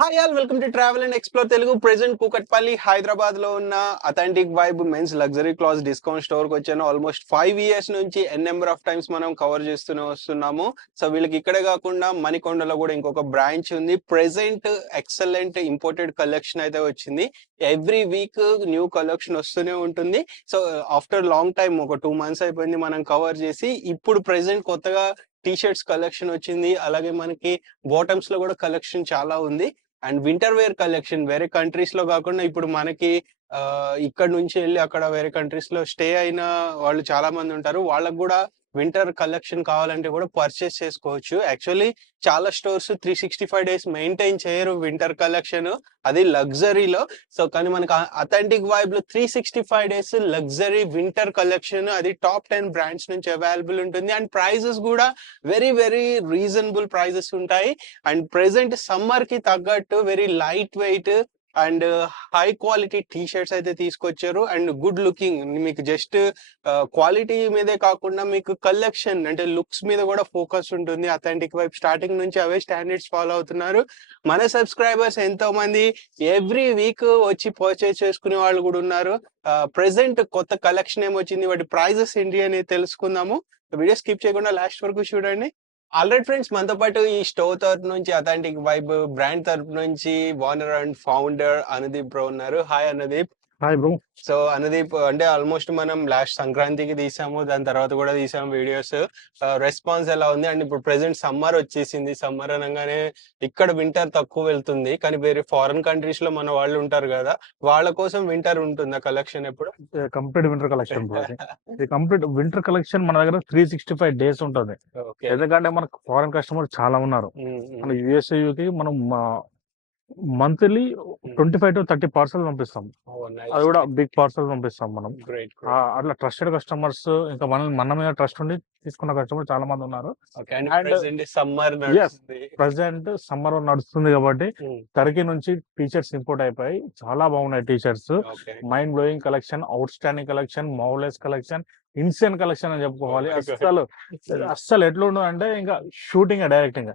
Hi all welcome to travel and explore Telugu. Present Kukatpally Hyderabad లో ఉన్న authentic vibe men's luxury cloth discount store కి వచ్చాను. Almost 5 years నుంచి n number of times మనం cover చేస్తూనే వస్తున్నాము. సో వీళ్ళకి ఇక్కడే కాకుండా మణికొండలో కూడా ఇంకొక బ్రాంచ్ ఉంది. ప్రెసెంట్ ఎక్సలెంట్ ఇంపోర్టెడ్ కలెక్షన్ అయితే వచ్చింది. ఎవ్రీ వీక్ న్యూ కలెక్షన్ వస్తూనే ఉంటుంది. సో ఆఫ్టర్ లాంగ్ టైమ్ ఒక 2 months అయిపోయింది మనం కవర్ చేసి. ఇప్పుడు ప్రెసెంట్ కొత్తగా టీ షర్ట్స్ కలెక్షన్ వచ్చింది. అలాగే మనకి బాటమ్స్ లో కూడా కలెక్షన్ చాలా ఉంది. అండ్ వింటర్ వేర్ కలెక్షన్ వేరే కంట్రీస్ లో కాకుండా ఇప్పుడు మనకి ఇక్కడ నుంచి వెళ్ళి అక్కడ వేరే కంట్రీస్ లో స్టే అయిన వాళ్ళు చాలా మంది ఉంటారు. వాళ్ళకు కూడా వింటర్ కలెక్షన్ కావాలంటే కూడా పర్చేస్ చేసుకోవచ్చు. యాక్చువల్లీ చాలా స్టోర్స్ 365 days మెయింటైన్ చేయరు వింటర్ కలెక్షన్, అది లగ్జరీలో. సో కానీ మనకి అథెంటిక్ వైబ్ లో 365 days లగ్జరీ వింటర్ కలెక్షన్, అది టాప్ 10 బ్రాండ్స్ నుంచి అవైలబుల్ ఉంటుంది. అండ్ ప్రైజెస్ కూడా వెరీ వెరీ రీజనబుల్ ప్రైజెస్ ఉంటాయి. అండ్ ప్రెసెంట్ సమ్మర్ కి తగ్గట్టు very light weight and high quality T shirts అయితే తీసుకొచ్చారు. అండ్ గుడ్ లుకింగ్, మీకు జస్ట్ క్వాలిటీ మీదే కాకుండా మీకు కలెక్షన్ అంటే లుక్స్ మీద కూడా ఫోకస్ ఉంటుంది. అథెంటిక్ వైబ్ స్టార్టింగ్ నుంచి అవే స్టాండర్డ్స్ ఫాలో అవుతున్నారు. మన సబ్స్క్రైబర్స్ ఎంతో మంది ఎవ్రీ వీక్ వచ్చి పర్చేస్ చేసుకునే వాళ్ళు కూడా ఉన్నారు. ప్రెసెంట్ కొత్త కలెక్షన్ ఏమొచ్చింది, వాటి ప్రైజెస్ ఏంటి అని తెలుసుకుందాము. వీడియో స్కిప్ చేయకుండా లాస్ట్ వరకు చూడండి. ఆల్రెడీ ఫ్రెండ్స్, మనతో పాటు ఈ స్టోర్ తరపు నుంచి అథెంటిక్ వైబ్ బ్రాండ్ తరపు నుంచి owner and founder Anudeep bro ఉన్నారు. Hi Anudeep. Hi bro. So Anudeep, అంటే ఆల్మోస్ట్ మనం లాస్ట్ సంక్రాంతికి తీసాము, దాని తర్వాత కూడా తీసాము వీడియోస్. రెస్పాన్స్ ఎలా ఉంది? అండ్ ఇప్పుడు ప్రెసెంట్ సమ్మర్ వచ్చేసింది. సమ్మర్ అనగానే ఇక్కడ వింటర్ తక్కువ వెళ్తుంది, కానీ వేరే ఫారెన్ కంట్రీస్ లో మన వాళ్ళు ఉంటారు కదా, వాళ్ళ కోసం వింటర్ ఉంటుందా కలెక్షన్ ఎప్పుడు? Complete winter collection bro. ఇది కంప్లీట్ వింటర్ కలెక్షన్ మన దగ్గర 365 days ఉంటుంది. ఎందుకంటే మనకు ఫారెన్ కస్టమర్ చాలా ఉన్నారు. మన యుఎస్ఏ కి మనం మంత్లీ 25 to 30 పార్సల్ పంపిస్తాం. అది కూడా బిగ్ పార్సల్ పంపిస్తాం మనం. అట్లా ట్రస్టెడ్ కస్టమర్స్, ఇంకా మన మీద ట్రస్ట్ ఉండి తీసుకున్న కస్టమర్ చాలా మంది ఉన్నారు. ప్రెసెంట్ సమ్మర్ నడుస్తుంది కాబట్టి టర్కీ నుంచి టీషర్ట్స్ ఇంపోర్ట్ అయిపోయి చాలా బాగున్నాయి t shirts. Mind blowing collection, outstanding collection, మౌలెస్ కలెక్షన్, ఇన్సెంట్ కలెక్షన్ అని చెప్పుకోవాలి. అస్సలు ఎట్లుండదు అంటే ఇంకా షూటింగ్ డైరెక్ట్ ఇంకా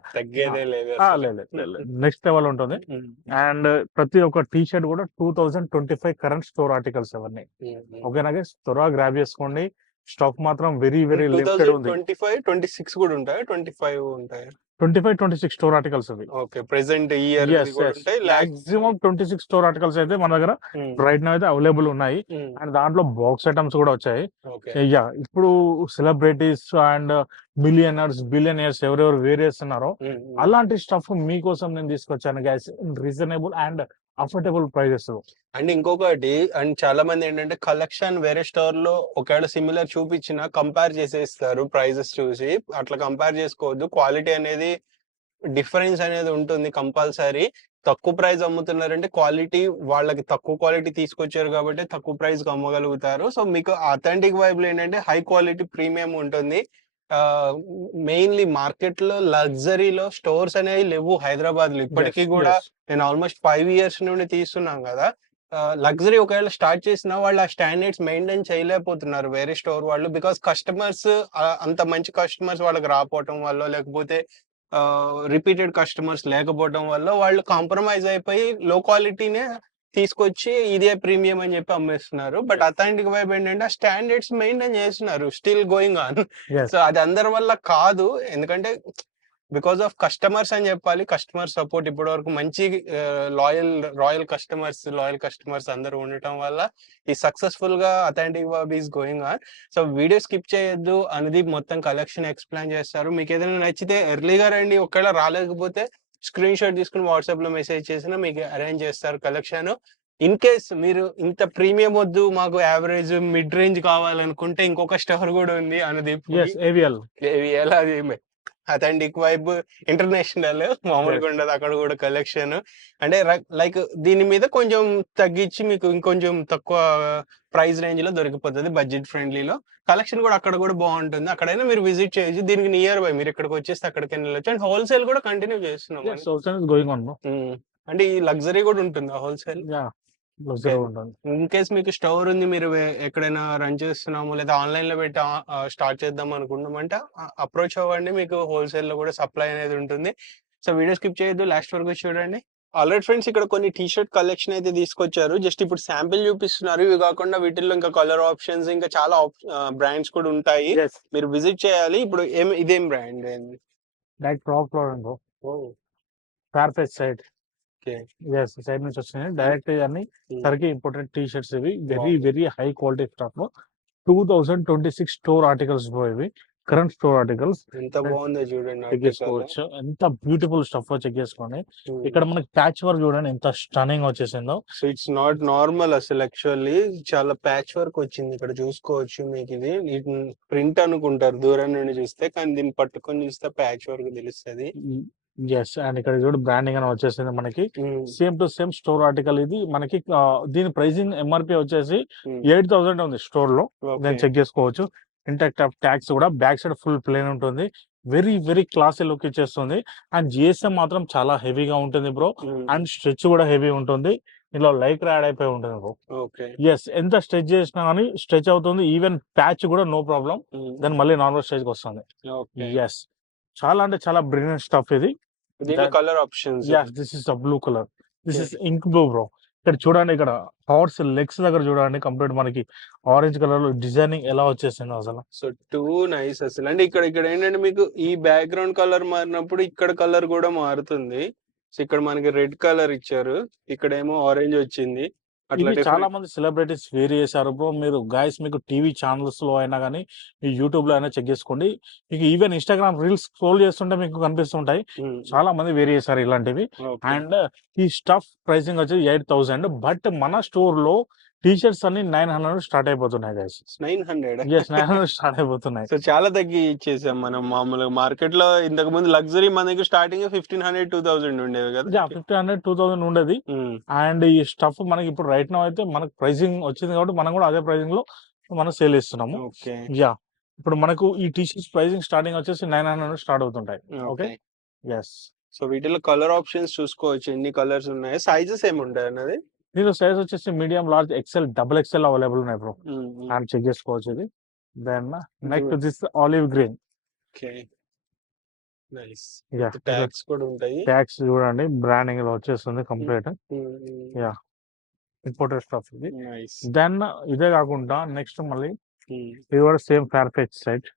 నెక్స్ట్ లెవెల్ ఉంటుంది. అండ్ ప్రతి ఒక్క టీ షర్ట్ కూడా 2025 కరెంట్ స్టోర్ ఆర్టికల్స్ అవన్నీ. ఓకేనా గైస్, త్వరగా గ్రాబ్ చేసుకోండి. స్టాక్ మాత్రం వెరీ వెరీ లిమిటెడ్ ఉంది. 25-26 కూడా ఉంటాయి, 25 ఉంటాయి. 25-26 స్టోర్ ఆర్టికల్స్ అవి. Okay, present year maximum 26 store articles అయితే మన దగ్గర రైట్ నౌ అయితే అవైలబుల్ ఉన్నాయి. అండ్ దాంట్లో బాక్స్ ఐటమ్స్ కూడా వచ్చాయి. ఇప్పుడు సెలబ్రిటీస్ అండ్ మిలియనర్స్, బిలియనర్స్ ఎవరెవరు వేరియస్ ఉన్నారో అలాంటి స్టఫ్ మీకోసం నేను తీసుకొచ్చాను guys, reasonable and affordable prices. And ఇంకొకటి, అండ్ చాలా మంది ఏంటంటే కలెక్షన్ వేరే స్టోర్ లో ఒకవేళ సిమిలర్ చూపించినా కంపేర్ చేసేస్తారు ప్రైజెస్ చూసి. అట్లా కంపేర్ చేసుకోవద్దు. క్వాలిటీ అనేది డిఫరెన్స్ అనేది ఉంటుంది కంపల్సరీ. తక్కువ ప్రైస్ అమ్ముతున్నారంటే క్వాలిటీ, వాళ్ళకి తక్కువ క్వాలిటీ తీసుకొచ్చారు కాబట్టి తక్కువ ప్రైస్ కి అమ్మగలుగుతారు. సో మీకు అథెంటిక్ వైబ్ లో ఏంటంటే హై క్వాలిటీ ప్రీమియం ఉంటుంది. మెయిన్లీ మార్కెట్ లో లగ్జరీలో స్టోర్స్ అనేవి లేవు హైదరాబాద్ లో ఇప్పటికీ కూడా. నేను ఆల్మోస్ట్ 5 years నుండి తీస్తున్నాం కదా. లగ్జరీ ఒకవేళ స్టార్ట్ చేసినా వాళ్ళు ఆ స్టాండర్డ్స్ మెయింటైన్ చేయలేకపోతున్నారు వేరే స్టోర్ వాళ్ళు. బికాస్ కస్టమర్స్, అంత మంచి కస్టమర్స్ వాళ్ళకి రాకపోవటం వల్ల, లేకపోతే రిపీటెడ్ కస్టమర్స్ లేకపోవడం వల్ల వాళ్ళు కాంప్రమైజ్ అయిపోయి లో క్వాలిటీనే తీసుకొచ్చి ఇదే ప్రీమియం అని చెప్పి అమ్మేస్తున్నారు. బట్ అథెంటిక్ వైబ్ ఏంటంటే ఆ స్టాండర్డ్స్ మెయింటైన్ చేస్తున్నారు, స్టిల్ గోయింగ్ ఆన్. సో అది అందరి వల్ల కాదు, ఎందుకంటే బికాస్ ఆఫ్ కస్టమర్స్ అని చెప్పాలి. కస్టమర్ సపోర్ట్ ఇప్పటి వరకు మంచి రాయల్ కస్టమర్స్ అందరూ ఉండటం వల్ల ఈ సక్సెస్ఫుల్ గా authentic vibe is going on. So video skip చేయొద్దు, అనుదీప్ మొత్తం కలెక్షన్ ఎక్స్ప్లెయిన్ చేస్తారు. మీకు ఏదైనా నచ్చితే ఎర్లీగా రండి, ఒకవేళ రాలేకపోతే స్క్రీన్ షాట్ తీసుకుని వాట్సాప్ లో మెసేజ్ చేసినా మీకు అరేంజ్ చేస్తారు కలెక్షన్. ఇన్ కేస్ మీరు ఇంత ప్రీమియం వద్దు, మాకు యావరేజ్ మిడ్ రేంజ్ కావాలనుకుంటే ఇంకొక స్టోర్ కూడా ఉంది అనుదీప్, ఏవిఎల్. అది అథెంటిక్ వైబ్ ఇంటర్నేషనల్, మామూలుగా ఉండదు అక్కడ కూడా కలెక్షన్. అంటే లైక్ దీని మీద కొంచెం తగ్గించి మీకు ఇంకొంచెం తక్కువ ప్రైస్ రేంజ్ లో దొరికిపోతుంది, బడ్జెట్ ఫ్రెండ్లీలో. కలెక్షన్ కూడా అక్కడ కూడా బాగుంటుంది, అక్కడైనా మీరు విజిట్ చేయొచ్చు. దీనికి నియర్ బై మీరు ఇక్కడికి వచ్చేస్తే అక్కడికి వెళ్ళొచ్చు. అండ్ హోల్సేల్ కూడా కంటిన్యూ చేస్తున్నాం. అంటే ఈ లగ్జరీ కూడా ఉంటుంది హోల్సేల్. ఇన్ కేస్ మీకు స్టోర్ ఉంది, మీరు ఎక్కడైనా రన్ చేస్తున్నాము లేదా ఆన్లైన్ లో పెట్టి స్టార్ట్ చేద్దాం అనుకున్నామంటే అప్రోచ్ అవ్వండి, మీకు హోల్సేల్ లో కూడా సప్లై అనేది ఉంటుంది. సో వీడియో స్కిప్ చేయొద్దు, లాస్ట్ వరకు చూడండి. ఆల్రైట్ ఫ్రెండ్స్, ఇక్కడ కొన్ని టీ షర్ట్ కలెక్షన్ అయితే తీసుకొచ్చారు. జస్ట్ ఇప్పుడు శాంపిల్ చూపిస్తున్నారు. ఇవి కాకుండా వీటిల్లో ఇంకా కలర్ ఆప్షన్స్, ఇంకా చాలా బ్రాండ్స్ కూడా ఉంటాయి. ఎస్ మీరు విజిట్ చేయాలి. ఇప్పుడు ఇదేం బ్రాండ్ ఏంది? డైరెక్ట్ టాప్ ఫ్లోర్ అండి bro, oh, carpet side. Okay. Yes side నుంచి వచ్చినాయి డైరెక్ట్ అన్ని టర్కీ ఇంపోర్టెడ్ టీ షర్ట్స్. ఇవి very Wow. Very high quality stock. 2026 store articles bro, ఇవి కరెంట్ స్టోర్ ఆర్టికల్స్. ఎంత బాగుందో చూడండి. చెక్ చేసుకోవచ్చు, ఎంత బ్యూటిఫుల్ స్టఫ్ చెక్ చేసుకోండి. ఇక్కడ మనకి ప్యాచ్ వర్క్ చూడండి ఎంత స్టన్నింగ్ వచ్చేసిందో. సో ఇట్స్ నాట్ నార్మల్ అసలు. యాక్చువల్లీ చాలా ప్యాచ్ వర్క్ వచ్చింది. ఇక్కడ చూసుకోవచ్చు. మీకు ఇది ప్రింట్ అనుకుంటారు దూరం నుండి చూస్తే, కానీ దీన్ని పట్టుకొని చూస్తే ప్యాచ్ వర్క్ తెలుస్తుంది. ఎస్, అండ్ ఇక్కడ చూడు బ్రాండింగ్ అని వచ్చేసింది మనకి. Same to same store article ఇది మనకి. దీని ప్రైసింగ్ ఎంఆర్పి వచ్చేసి 8,000 ఉంది స్టోర్ లో. నేను చెక్ చేసుకోవచ్చు. ఇంటాక్ట్ ఆఫ్ ట్యాక్స్ కూడా బ్యాక్ సైడ్ ఫుల్ ప్లేన్ ఉంటుంది. వెరీ వెరీ క్లాసీ లుక్ ఇచ్చేస్తుంది. అండ్ జిఎస్ఎం మాత్రం చాలా హెవీగా ఉంటుంది బ్రో. అండ్ స్ట్రెచ్ కూడా హెవీ ఉంటుంది. ఇందులో లైక్ యాడ్ అయిపోయి ఉంటుంది బ్రో. ఎస్, ఎంత స్ట్రెచ్ చేసినా కానీ స్ట్రెచ్ అవుతుంది. ఈవెన్ ప్యాచ్ కూడా నో ప్రాబ్లం. దాని మళ్ళీ నార్మల్ స్టేజ్ కి వస్తుంది. ఎస్, చాలా అంటే చాలా బ్రిలియంట్ స్టఫ్ ఇది. Colour options. This is the blue colour. This is ink blue bro. ఇక్కడ చూడండి, ఇక్కడ హార్స్ లెగ్స్ దగ్గర చూడండి కంప్లీట్ మనకి ఆరెంజ్ కలర్ లో డిజైనింగ్ ఎలా వచ్చేసిందో అసలు. సో టూ నైస్ అసలు. అంటే ఇక్కడ ఏంటంటే మీకు ఈ బ్యాక్గ్రౌండ్ కలర్ మారినప్పుడు ఇక్కడ కలర్ కూడా మారుతుంది. సో ఇక్కడ మనకి రెడ్ కలర్ ఇచ్చారు, ఇక్కడ ఏమో ఆరెంజ్ వచ్చింది. అట్లా చాలా మంది సెలబ్రిటీస్ వేర్ చేశారు బ్రో. మీరు గైస్ మీకు టీవీ ఛానల్స్ లో అయినా కానీ, మీ యూట్యూబ్ లో అయినా చెక్ చేసుకోండి. మీకు ఈవెన్ ఇన్స్టాగ్రామ్ రీల్స్ స్క్రోల్ చేస్తుంటే మీకు కనిపిస్తుంటాయి. చాలా మంది వేర్ చేశారు ఇలాంటివి. అండ్ ఈ స్టఫ్ ప్రైసింగ్ వచ్చి 8,000. బట్ మన స్టోర్ లో టీ షర్ట్స్ అన్ని 900 స్టార్ట్ అయిపోతున్నాయి గైస్. 900 స్టార్ట్ అయిపోతున్నాయి. సో చాలా తగ్గి ఇచ్చేసాం మనం. మామూలుగా మార్కెట్ లో ఇంతకు ముందు లగ్జరీ మన దగ్గర స్టార్టింగ్ 1,500 2,000 ఉండేవి కదా. 1,500 2,000 ఉండేది. అండ్ ఈ స్టఫ్ మనకి ఇప్పుడు రైట్ నౌ అయితే మనకు ప్రైసింగ్ వచ్చింది కాబట్టి మనం కూడా అదే ప్రైసింగ్ లో మనం సేల్ ఇస్తున్నాము. యా, ఇప్పుడు మనకు ఈ టీ షర్ట్స్ ప్రైసింగ్ స్టార్టింగ్ వచ్చేసి 900 స్టార్ట్ అవుతుంటాయి. ఓకే. ఎస్, సో వీటిలో కలర్ ఆప్షన్స్ చూసుకోవచ్చు, ఎన్ని కలర్స్ ఉన్నాయి. సైజెస్ ఏమి ఉంటాయి అన్నది. దీనిలో సైజ్ వచ్చేసి medium, large, XL, double XL available ఉన్నాయి బ్రో. అండ్ చెక్ చేసుకోవచ్చు ఇది. Then next this olive green. Tags కూడా ఉంటాయి. ట్యాగ్స్ చూడండి బ్రాండింగ్ లో వచ్చేస్తుంది కంప్లీట్. యా, ఇంపోర్టెడ్ స్టఫ్ ఇది. దెన్ ఇదే కాకుండా నెక్స్ట్ మళ్ళీ ఇది కూడా సేమ్ ఫార్ఫెచ్ సైట్.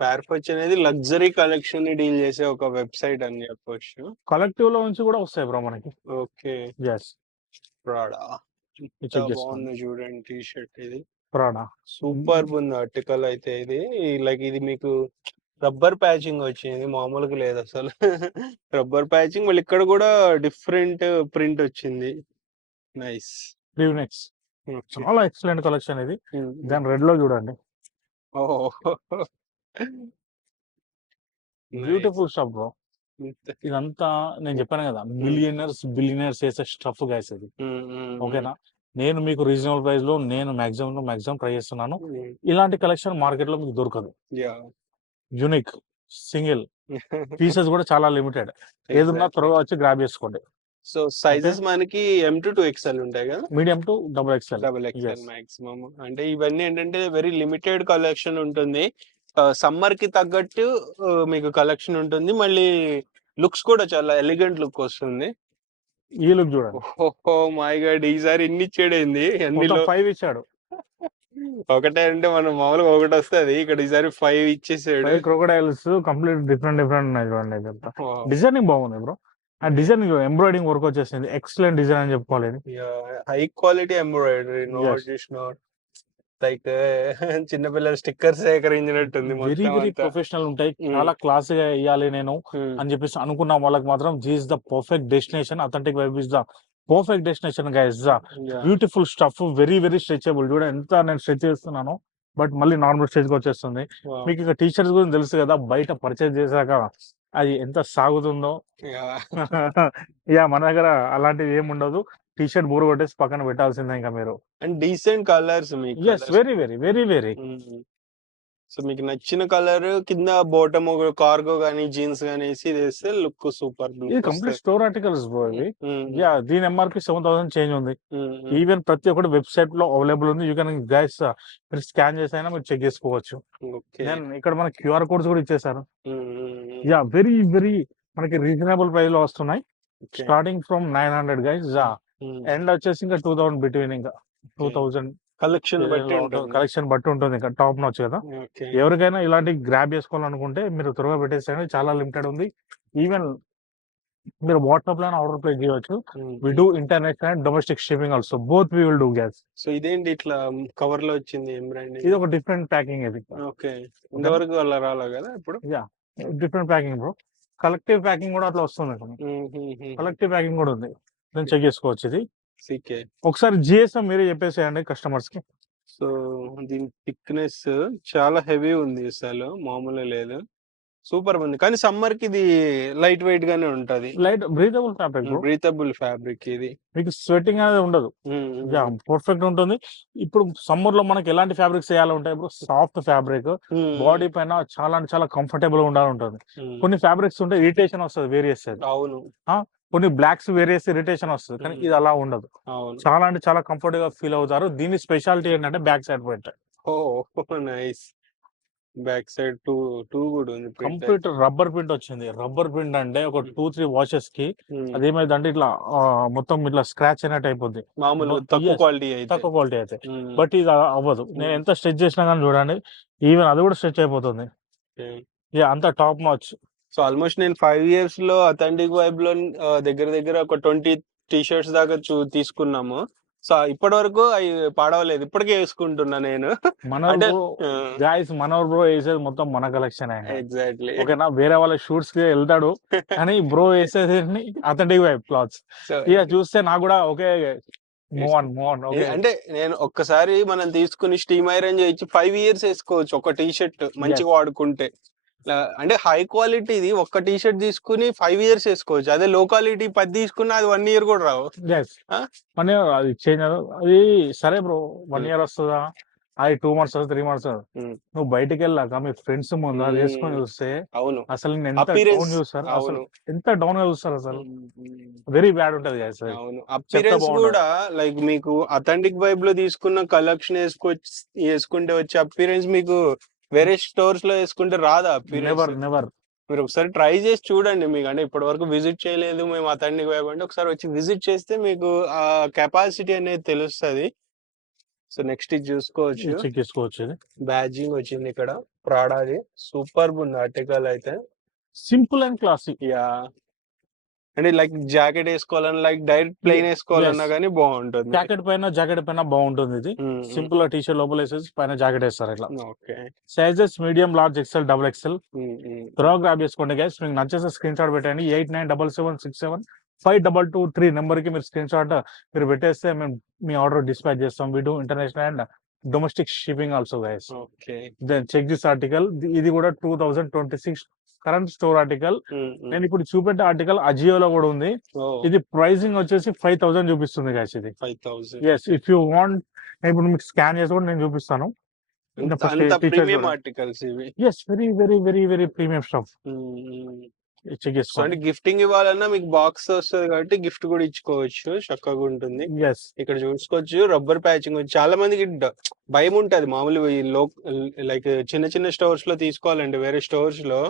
ఫార్ఫెచ్ అనేది లగ్జరీ కలెక్షన్ ని డీల్ చేసే ఒక వెబ్సైట్ అని చెప్పొచ్చు. కలెక్టివ్ లో నుంచి కూడా వస్తాయి బ్రో మనకి. ఓకే. ఎస్, ప్రాడా బాగుంది చూడండి. టీ షర్ట్ ఇది ప్రాడా సూపర్ ఉంది. ఆర్టికల్ అయితే ఇది లైక్ ఇది మీకు రబ్బర్ ప్యాచింగ్ వచ్చింది, మామూలుగా లేదు అసలు. రబ్బర్ ప్యాచింగ్, మళ్ళీ ఇక్కడ కూడా డిఫరెంట్ ప్రింట్ వచ్చింది. నైస్. నెక్స్ట్ చాలా ఎక్సలెంట్ కలెక్షన్ ఇది. దాని రెడ్ లో చూడండి. Beautiful stuff bro. ఇదంతా నేను చెప్పాను కదా, బిలియనర్స్ చేసే స్టఫ్ గైస్ ఇది. ఓకేనా, నేను మీకు రీజనబుల్ ప్రైస్ లో నేను మాక్సిమం ట్రై చేస్తున్నాను. ఇలాంటి కలెక్షన్ మార్కెట్ లో మీకు దొరకదు. యూనిక్ సింగిల్ పీసెస్ కూడా చాలా లిమిటెడ్. ఏదన్నా త్వరగా వచ్చి గ్రాబ్ చేసుకోండి. సో సైజెస్ మనకి M to 2XL ఉంటాయి కదా. Medium to double XL maximum. అంటే ఇవన్నీ ఏంటంటే వెరీ లిమిటెడ్ కలెక్షన్ ఉంటుంది. సమ్మర్ కి తగ్గట్టు మీకు కలెక్షన్ ఉంటుంది. మళ్ళీ లుక్స్ కూడా చాలా ఎలిగెంట్ లుక్ వస్తుంది. ఈ లుక్ చూడండి. ఓహో మై గాడ్, ఈసారి ఎన్ని ఇచ్చాడేంది. 5 ఇచ్చాడు. ఒకటే అంటే మనం మామూలుగా ఒకటి వస్తుంది, ఇక్కడ ఈసారి 5 ఇచ్చేసాడు. క్రొకడైల్స్ కంప్లీట్ డిఫరెంట్ ఉన్నాయి చూడండి. డిజైనింగ్ బాగుంది బ్రో. ఆ డిజైన్ ఎంబ్రాయిడింగ్ వర్క్ వచ్చేసింది. ఎక్సలెంట్ డిజైన్ అని చెప్పుకోవాలి. High quality embroidery, not like చిన్నపిల్లల స్టిక్కర్స్ సేకరించినట్టుంది. వెరీ వెరీ ప్రొఫెషనల్ ఉంటాయి. చాలా క్లాస్ గా వేయాలి నేను అని చెప్పేసి అనుకున్న వాళ్ళకి మాత్రం this the perfect destination. Authentic vibe is the perfect destination guys. Beautiful stuff, very very stretchable. చూడండి ఎంత నేను స్ట్రెచ్ చేస్తున్నాను, బట్ మళ్ళీ నార్మల్ స్టేజ్ కి వచ్చేస్తుంది. మీకు ఇక టీ షర్ట్స్ గురించి తెలుసు కదా, బయట పర్చేజ్ చేశాక అది ఎంత సాగుతుందో. యా, మన దగ్గర అలాంటివి ఏమి ఉండదు. టీ షర్ట్ బోర్ కొట్టేసి పక్కన పెట్టాల్సిందే ఇంకా మీరు. అండ్ డీసెంట్ కలర్స్ మీకు. Very very very very. So మీకు నచ్చిన కలర్ కింద బాటమ్ కార్గో గానీ జీన్స్ గానీ వేసి వేస్తే లుక్ సూపర్. ఇది కంప్లీట్ స్టోర్ ఆర్టికల్స్ బ్రో ఇవి. యా, దీని ఎంఆర్పి 7,000 చేంజ్ ఉంది. ఈవెన్ ప్రతి ఒక్కటి వెబ్సైట్ లో అవైలబుల్ ఉంది. యూ కెన్ గైస్ మీరు స్కాన్ చేసైనా మీరు చెక్ చేసుకోవచ్చు. ఇక్కడ మన QR కోడ్స్ కూడా ఇచ్చేసారు. యా, వెరీ వెరీ మనకి రీజనబుల్ ప్రైస్ లో వస్తున్నాయి. Starting from 900 guys. ఎండ్ వచ్చేసి ఇంకా 2000 బిట్వీన్, ఇంకా 2000 కలెక్షన్ బట్టి ఉంటుంది. కలెక్షన్ బట్టి ఉంటుంది. ఇంకా టాప్ నొచ్చు కదా. ఎవరికైనా ఇలాంటి గ్రాబ్ చేసుకోవాలనుకుంటే మీరు త్వరగా పెట్టేసేయండి, చాలా లిమిటెడ్ ఉంది. ఈవెన్ మీరు వాట్సాప్ లో ఆర్డర్ ప్లేస్ చేయవచ్చు. We do international and domestic shipping also, both we will do guys. So ఇదేంటి ఇట్లా కవర్ లో వచ్చింది, ఏం బ్రాండ్ ఇది? ఒక డిఫరెంట్ ప్యాకింగ్ ఇది. ఓకే, ఇంతవరకు అలా రాలే కదా ఇప్పుడు. Different packing bro. Collective packing కూడా అట్లా వస్తుంది. కలెక్టివ్ ప్యాకింగ్ కూడా ఉంది, నేను చెక్ చేసుకోవచ్చు. ఇది ఒకసారి జిఎస్ఎం మీరే చెప్పేసేయండి కస్టమర్స్ కి. సో దీని థిక్నెస్ చాలా హెవీ ఉంది, అసలు మామూలు లేదు, సూపర్ ఉంది. కానీ సమ్మర్ కి ఇది లైట్ వెయిట్ గానే ఉంటది. Light breathable fabric, breathable fabric ఇది. మీకు స్వెట్టింగ్ అనేది ఉండదు, పర్ఫెక్ట్ ఉంటుంది. ఇప్పుడు సమ్మర్ లో మనకి ఎలాంటి ఫ్యాబ్రిక్స్ వేయాలి ఉంటాయి బ్రో? సాఫ్ట్ ఫ్యాబ్రిక్, బాడీ పైన చాలా అంటే చాలా కంఫర్టబుల్ గా ఉండాలంటుంది. కొన్ని ఫ్యాబ్రిక్స్ ఉంటే ఇరిటేషన్ వస్తుంది, వేరియస్. అవును. కొన్ని బ్లాక్స్ వేరియస్ ఇరిటేషన్ వస్తుంది, కానీ ఇది అలా ఉండదు. చాలా అంటే చాలా కంఫర్ట్ గా ఫీల్ అవుతారు. దీని స్పెషాలిటీ ఏంటంటే బ్యాక్ సైడ్ పాయింట్. ఓ నైస్. బ్యాక్ సైడ్ టూ కూడా ఉంది. కంప్లీట్ రబ్బర్ ప్రింట్ వచ్చింది. రబ్బర్ ప్రింట్ అంటే ఒక 2-3 వాషెస్ కి అదేమైందంటే ఇట్లా మొత్తం ఇట్లా స్క్రాచ్ అయినట్టు అయిపోద్ది. మామూలు తక్కువ క్వాలిటీ అయితే. బట్ ఇది అవ్వదు. నేను ఎంత స్ట్రెచ్ చేసినా కానీ చూడండి, ఈవెన్ అది కూడా స్ట్రెచ్ అయిపోతుంది. అంత టాప్ నాచ్. సో ఆల్మోస్ట్ నేను 5 years లో అథెంటిక్ వైబ్ లో దగ్గర దగ్గర ఒక 20 టీ-షర్ట్స్ దాకా తీసుకున్నాము. సో ఇప్పటి వరకు అవి పాడవలేదు, ఇప్పటికే వేసుకుంటున్నా నేను. మనోర్ బ్రో వేసేది మొత్తం మన కలెక్షన్. ఎగ్జాక్ట్లీ. ఓకేనా, వేరే వాళ్ళ షూట్స్ కి వెళ్తాడు, కానీ బ్రో వేసేది అథెంటిక్ వైబ్ క్లాత్స్. ఇక చూస్తే నాకు కూడా ఓకే, మూవ్ ఆన్. అంటే నేను ఒక్కసారి మనం తీసుకుని స్టీమ్ ఐరన్ చేయించి 5 years వేసుకోవచ్చు ఒక టీ-షర్ట్ మంచిగా వాడుకుంటే. అంటే హై క్వాలిటీది ఒక్క టీ-షర్ట్ తీసుకుని 5 years వేసుకోవచ్చు. అదే లో క్వాలిటీ 10 తీసుకున్నా అది 1 year కూడా రావు. అది చేంజ్ అది. సరే బ్రో, 1 year వస్తుందా, అది 2 months 3 months. నువ్వు బయటికి వెళ్ళాక మీ ఫ్రెండ్స్ ముందు అది వేసుకొని చూస్తే అవును అసలు ఎంత డౌన్ చూస్తారు, అసలు ఎంత డౌన్ గా చూస్తారు, అసలు వెరీ బ్యాడ్ ఉంటది. అపిరెన్స్ కూడా లైక్ మీకు అథెంటిక్ వైబ్ లో తీసుకున్న కలెక్షన్ వేసుకుంటే వచ్చే అపిరెన్స్ మీకు వేరే స్టోర్స్ లో వేసుకుంటే రాదా? నెవర్. మీరు ఒకసారి ట్రై చేసి చూడండి. మీకు అంటే ఇప్పటి వరకు విజిట్ చేయలేదు మేము అథెంటిక్ వైబ్ అంటే, ఒకసారి వచ్చి విజిట్ చేస్తే మీకు ఆ కెపాసిటీ అనేది తెలుస్తుంది. సో నెక్స్ట్ ఇది చూసుకోవచ్చు. బ్యాడ్జింగ్ వచ్చింది ఇక్కడ, ప్రాడాది. సూపర్ ఉంది ఆర్టికల్ అయితే, సింపుల్ అండ్ క్లాసిక్. అంటే లైక్ జాకెట్ వేసుకోవాలన్నా, లైక్ డైరెక్ట్ ప్లెయిన్ వేసుకోవాలన్నా కానీ బాగుంటుంది. జాకెట్ పైన బాగుంటుంది. ఇది సింపుల్ గా టీ-షర్ట్ లోపల వేసేసి పైన జాకెట్ వేస్తారు ఇట్లా. Sizes medium, large, XL, double XL. త్వరగా గ్రాబ్ చేసుకోండి గైస్. మీకు నచ్చేస్తే స్క్రీన్ షాట్ పెట్టండి. 8977675223 నెంబర్ కి మీరు స్క్రీన్ షాట్ మీరు పెట్టేస్తే మేము మీ ఆర్డర్ డిస్పాచ్ చేస్తాం. We do international and domestic shipping also guys. Then check this article. ఇది కూడా 2026 కరెంట్ స్టోర్ ఆర్టికల్. నేను ఇప్పుడు చూపెట్టే ఆర్టికల్ అజియోలో కూడా ఉంది. ఇది ప్రైసింగ్ వచ్చేసి 5000 చూపిస్తుంది గైస్. ఇది 5000. ఎస్, ఇఫ్ యూ వాంట్ ఇప్పుడు మీకు స్కాన్ చేసి కూడా నేను చూపిస్తాను. Very very very very premium stuff. అంటే గిఫ్టింగ్ ఇవ్వాలన్నా మీకు బాక్స్ వస్తుంది కాబట్టి గిఫ్ట్ కూడా ఇచ్చుకోవచ్చు, చక్కగా ఉంటుంది. ఇక్కడ చూసుకోవచ్చు రబ్బర్ ప్యాచింగ్. చాలా మందికి భయం ఉంటది మామూలు లైక్ చిన్న చిన్న స్టోర్స్ లో తీసుకోవాలండి, వేరే స్టోర్స్ లో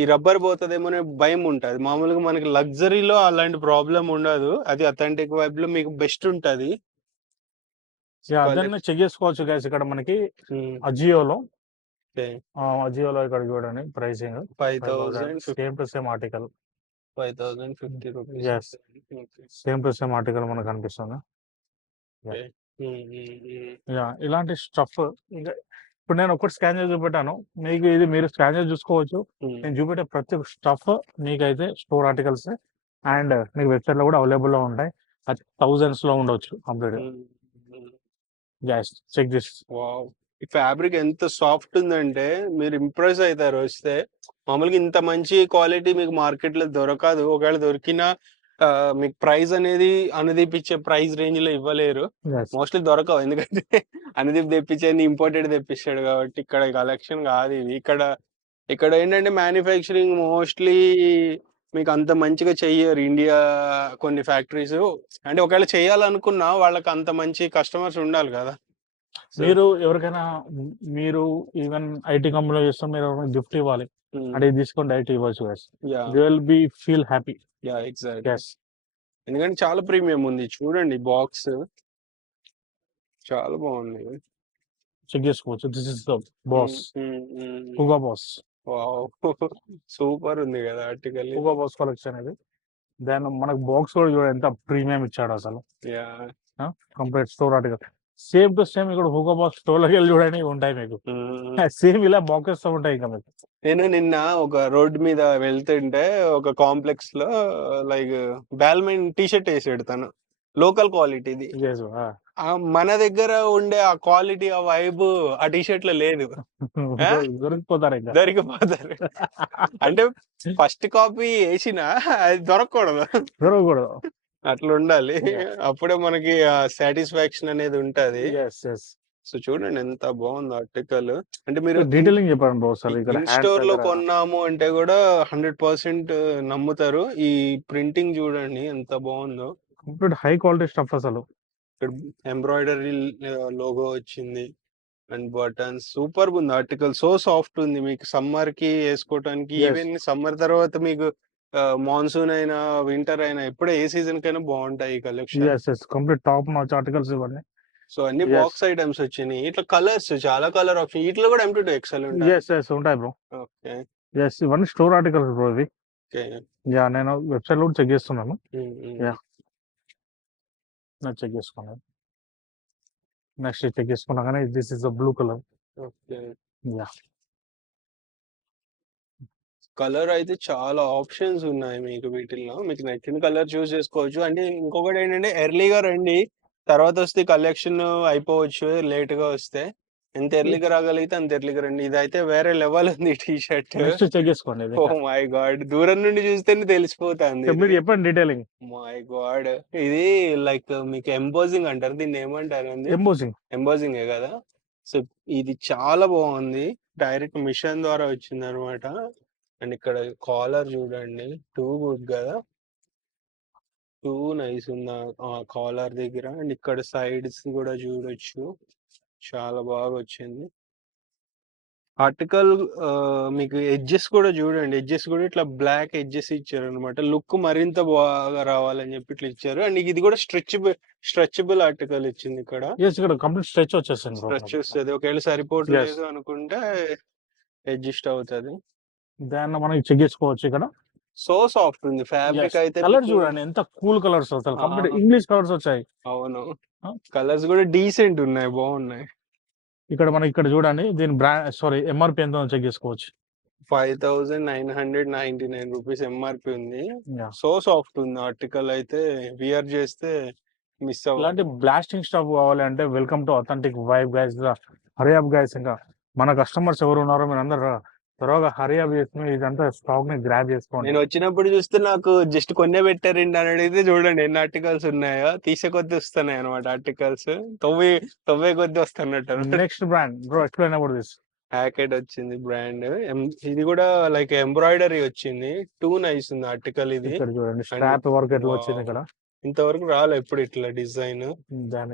ఈ రబ్బర్ పోతుందేమో అనే భయం ఉంటది. మామూలుగా మనకి లగ్జరీలో అలాంటి ప్రాబ్లం ఉండదు. అది అథెంటిక్ వైబ్ లో మీకు బెస్ట్ ఉంటది. చెక్ చేసుకోవచ్చు గైస్. ఇక్కడ మనకి అజియోలో ఇక్కడ చూడండి pricing 5000. Same to same article 5050 rupees. Same to same article మనకు కనిపిస్తుంది. ఇలాంటి స్టఫ్ ఇంకా ఇప్పుడు నేను ఒకటి స్కాన్ చేసి చూపెట్టాను మీకు. ఇది మీరు స్కాన్ చేసి చూసుకోవచ్చు. నేను చూపెట్టే ప్రతి ఒక్క స్టఫ్ మీకైతే స్టోర్ ఆర్టికల్స్ అండ్ మీకు వెబ్సైట్ లో కూడా అవైలబుల్ లో ఉంటాయి. అది thousands లో ఉండొచ్చు కంప్లీట్. Check this. ఈ ఫ్యాబ్రిక్ ఎంత సాఫ్ట్ ఉందంటే మీరు ఇంప్రెస్ అవుతారు వస్తే. మామూలుగా ఇంత మంచి క్వాలిటీ మీకు మార్కెట్ లో దొరకదు. ఒకవేళ దొరికినా మీకు ప్రైస్ అనేది అనుదీప్ ఇచ్చే ప్రైస్ రేంజ్ లో ఇవ్వలేరు, మోస్ట్లీ దొరకవు. ఎందుకంటే అనుదీప్ తెప్పించే ఇంపోర్టెడ్ తెప్పిస్తాడు కాబట్టి. ఇక్కడ కలెక్షన్ కాదు ఇది. ఇక్కడ ఏంటంటే మ్యానుఫ్యాక్చరింగ్ మోస్ట్లీ మీకు అంత మంచిగా చెయ్యరు ఇండియా కొన్ని ఫ్యాక్టరీస్. అంటే ఒకవేళ చేయాలనుకున్నా వాళ్ళకి అంత మంచి కస్టమర్స్ ఉండాలి కదా. సో మీరు ఎవరికైనా మీరు ఈవెన్ ఐటీ కంపెనీలో చేస్తాం, మీరు గిఫ్ట్ ఇవ్వాలి అంటే ఇది తీసుకోండి ఐటీ ఇవ్వచ్చు guys. Yeah they will be feel happy. Yeah exactly. Yes, ఎందుకంటే చాలా ప్రీమియం ఉంది చూడండి, బాక్స్ చాలా బాగుంది. చెక్ చేసుకోవచ్చు. This is the boss, Hugo Boss. Wow super ఉంది కదా ఆర్టికల్. హుగా బాస్ కలెక్షన్ ఇది. దాని మనకు బాక్స్ కూడా చూడండి ఎంత ప్రీమియం ఇచ్చాడు అసలు. Yeah complete store article same to same. ఇక్కడ హుగా బాక్స్ స్టోర్లోకి వెళ్ళి చూడండి ఉంటాయి మీకు. సేమ్ ఇలా బాక్సెస్ ఉంటాయి ఇంకా మీకు. నేను నిన్న ఒక రోడ్ మీద వెళ్తుంటే ఒక కాంప్లెక్స్ లో లైక్ బాల్మెన్ టీ షర్ట్ వేసాడు తను, లోకల్ క్వాలిటీది. Yes, మన దగ్గర ఉండే ఆ క్వాలిటీ ఆ వైబ్ ఆ టీ షర్ట్ లో లేదు. దొరికిపోతారు ఇంకా. దొరికిపోతారు అంటే ఫస్ట్ కాపీ వేసిన అది దొరకకూడదు, దొరకకూడదు. అట్లా ఉండాలి. అప్పుడే మనకి ఆ సాటిస్ఫాక్షన్ అనేది ఉంటది. సో చూడండి ఎంత బాగుంది ఆర్టికల్. అంటే మీరు డీటెయిలింగ్ చెప్పండి బ్రో అసలు ఇక్కడ స్టోర్ లో కొన్నాము అంటే కూడా 100% నమ్ముతారు. ఈ ప్రింటింగ్ చూడండి ఎంత బాగుందో, కంప్లీట్ హై క్వాలిటీ స్టఫ్ అసలు. ఇక్కడ ఎంబ్రాయిడరీ లోగో వచ్చింది అండ్ బటన్స్. సూపర్ ఉంది ఆర్టికల్, సో సాఫ్ట్ ఉంది. మీకు సమ్మర్ కి వేసుకోవటానికి, ఈవెన్ సమ్మర్ తర్వాత మీకు మాన్సూన్ అయినా వింటర్ అయినా ఎప్పుడే ఏ సీజన్ కైనా బాగుంటాయి ఈ collection. Complete top notch articles ఇవన్నీ. సో అన్ని బాక్స్ ఐటమ్స్ వచ్చినాయి. ఇట్లా కలర్స్ చాలా కలర్ ఆప్షన్, ఇట్లా కూడా M2 XL ఉంటాయి బ్రో. ఓకే ఇవన్నీ స్టోర్ ఆర్టికల్స్ బ్రో ఇవి. ఓకే యా నేను వెబ్సైట్ లో చెక్ చేస్తున్నాను. యా చెక్ చేసుకున్నాను. నెక్స్ట్ చెక్ చేసుకున్నా కానీ this is the blue colour. Okay yeah colour అయితే చాలా ఆప్షన్స్ ఉన్నాయి మీకు వీటిల్లో. మీకు నచ్చిన కలర్ చూస్ చేసుకోవచ్చు. అంటే ఇంకొకటి ఏంటంటే ఎర్లీగా రండి, తర్వాత వస్తే కలెక్షన్ అయిపోవచ్చు లేట్ గా వస్తే. ఎంత ఎర్లీగా రాగలిగితే అంత ఎర్లీగా రండి. ఇదైతే వేరే లెవెల్ ఉంది టీ షర్ట్. నెక్స్ట్ చెక్ చేసుకోండి. ఓ మై గాడ్, దూరం నుండి చూస్తేనే తెలిసిపోతుంది. మీరు చెప్పండి డీటెయిలింగ్. మై గాడ్, ఇది లైక్ మీకు ఎంబోజింగ్ అంటారు, దీన్ని ఏమంటారు? ఎంబోజింగ్ కదా. సో ఇది చాలా బాగుంది, డైరెక్ట్ మిషన్ ద్వారా వచ్చింది అనమాట. అండ్ ఇక్కడ కాలర్ చూడండి, టూ గుడ్ కదా, టూ నైస్ ఉంది కాలర్ దగ్గర. అండ్ ఇక్కడ సైడ్స్ కూడా చూడొచ్చు, చాలా బాగా వచ్చింది ఆర్టికల్. మీకు ఎడ్జెస్ కూడా చూడండి, ఎడ్జెస్ కూడా ఇట్లా బ్లాక్ ఎడ్జెస్ ఇచ్చారు అనమాట, లుక్ మరింత బాగా రావాలని చెప్పి ఇట్లా ఇచ్చారు. అండ్ ఇది కూడా స్ట్రెచబుల్ ఆర్టికల్ ఇచ్చింది ఇక్కడ. ఇక్కడ కంప్లీట్ స్ట్రెచ్ వచ్చేసింది. స్ట్రెచ్ వస్తుంది, ఒకవేళ సరిపోవట్లేదు అనుకుంటే అడ్జస్ట్ అవుతుంది. దాన్ని మనం చెక్ చేసుకోవచ్చు. ఇక్కడ సో సాఫ్ట్ ఉంది ఫ్యాబ్రిక్ అయితే. కలర్ చూడండి ఎంత కూల్ కలర్స్ అసలు, కంప్లీట్ ఇంగ్లీష్ కలర్స్ వచ్చాయి. అవును, కలర్స్ కూడా డీసెంట్ ఉన్నాయి, బాగున్నాయి. ఇక్కడ మనం ఇక్కడ చూడండి దీని బ్రాండ్ ఎంఆర్పి ఎంత చెక్ చేసుకోవచ్చు. 5,999 రూపీస్ ఎంఆర్పి ఉంది. సో సాఫ్ట్ ఉంది ఆర్టికల్ అయితే, వియర్ చేస్తే మిస్ అవ్వాలి. ఇలాంటి బ్లాస్టింగ్ స్టఫ్ కావాలి అంటే welcome to authentic vibe guys, hurry up guys. ఇంకా మన కస్టమర్స్ ఎవరు ఉన్నారో మీరు అందరు త్వరగా హరీ అప్ చేసుకుని ఇదంతా స్టాక్ ని గ్రాబ్ చేసుకోండి. నేను వచ్చినప్పుడు చూస్తే నాకు జస్ట్ కొన్నే పెట్టారండి అని అడిగితే చూడండి ఎన్ని ఆర్టికల్స్ ఉన్నాయో, తీసే కొద్ది వస్తున్నాయి అనమాట ఆర్టికల్స్, తొవ్వే కొద్ది వస్తున్నట్టు. Next brand bro explain about this. Hackett వచ్చింది బ్రాండ్, ఇది కూడా లైక్ ఎంబ్రాయిడరీ వచ్చింది, టూ నైస్ ఉంది ఆర్టికల్. ఇది చూడండి స్ట్రాప్ వర్క్ ఎట్లా వచ్చింది ఇక్కడ, ఇంతవరకు రాలే ఎప్పుడు ఇట్లా డిజైన్.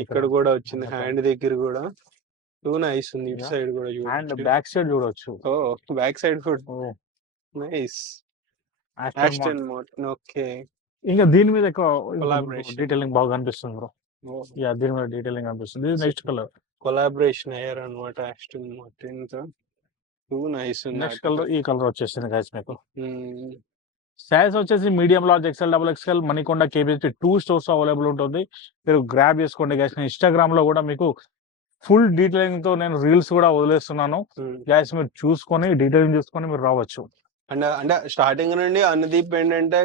ఇక్కడ కూడా వచ్చింది హ్యాండ్ దగ్గర కూడా, టూ నైస్ ఉంది. ఇటు సైడ్ కూడా అండ్ బ్యాక్ సైడ్ చూడొచ్చు. ఓ బ్యాక్ సైడ్ కూడా నైస్. Aston Martin. ఓకే, ఇంకా దీని మీద ఎక్కువ డీటెయిలింగ్ బాగా అనిపిస్తుంది బ్రో. యా దీని మీద డీటెయిలింగ్ అనిపిస్తుంది. నెక్స్ట్ కలర్ కొలాబరేషన్ అయ్యారు అనమాట ఆస్టన్ మార్టిన్ తో, టూ నైస్. నెక్స్ట్ కలర్ ఈ కలర్ వచ్చేసింది గైస్ మీకు. సైజ్ వచ్చేసి medium, large, XL, XXL, Manikonda, KBHP 2 stores available ఉంటుంది. మీరు గ్రాబ్ చేసుకోండి గైస్. నేను ఇన్స్టాగ్రామ్ లో కూడా మీకు ఫుల్ డీటెయిలింగ్ తో నేను రీల్స్ కూడా వదిలేస్తున్నాను గైస్, మీరు చూసుకొని డీటెయిలింగ్ చూసుకొని మీరు రావచ్చు. అంటే స్టార్టింగ్ నుండి అనుదీప్ ఏంటంటే